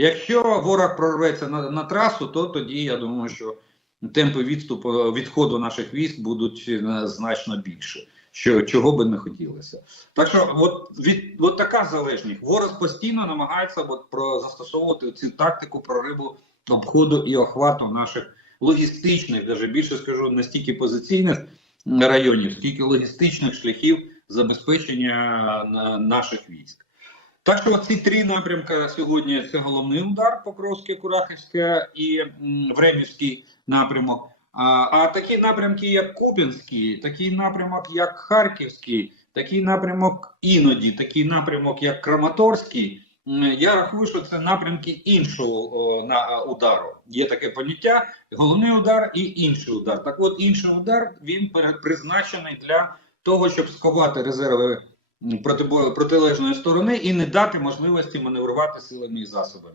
Якщо ворог прорветься на, на трасу, то тоді я думаю, що темпи відступу відходу наших військ будуть е, значно більше, що чого би не хотілося. Так що, от від от така залежність. Ворог постійно намагається от, про застосовувати цю тактику прориву обходу і охвату наших логістичних, даже більше скажу, не стільки позиційних районів, скільки логістичних шляхів забезпечення наших військ. Так що ці три напрямки сьогодні це головний удар Покровське, Курахівське і Времівський напрямок. А, а такі напрямки, як Куп'янський, такий напрямок, як Харківський, такий напрямок іноді, такий напрямок, як Краматорський. Я рахую, що це напрямки іншого о, на удару. Є таке поняття: головний удар і інший удар. Так от інший удар він призначений для того, щоб сховати резерви протилежної сторони і не дати можливості маневрувати силами і засобами.